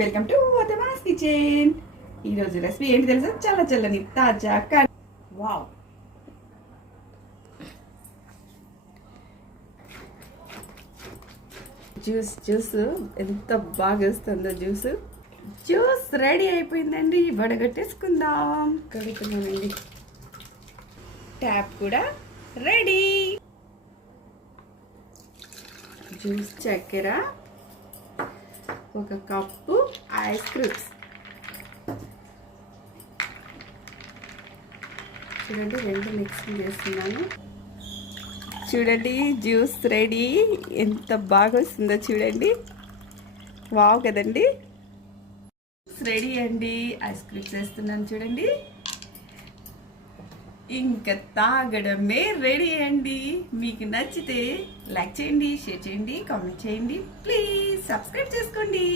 Welcome to అత్తమాస్ kitchen. ఈరోజు recipe ఏంటి తెలుసా? చాలా చల్లని తాజా వావ్ జ్యూస్ ఎంత బాగా వస్తుందో జ్యూస్ రెడీ అయిపోయిందండి. వడగట్టేసుకుందాం. కడుగుతున్నానండి. ట్యాప్ కూడా రెడీ. జ్యూస్, చక్కెర, ఒక కప్పు ఐస్ క్రీమ్స్. చూడండి, రెండు మిక్సింగ్ చేస్తున్నాను. చూడండి, జ్యూస్ రెడీ. ఎంత బాగా వస్తుందో చూడండి. వావ్ కదండి. రెడీ అండి. ఐస్ క్రీమ్స్ వేస్తున్నాను చూడండి. ఇంకా తాగడమే రెడీ అండి. మీకు నచ్చితే లైక్ చేయండి, షేర్ చేయండి, కామెంట్ చేయండి. ప్లీజ్ సబ్స్క్రైబ్ చేసుకోండి.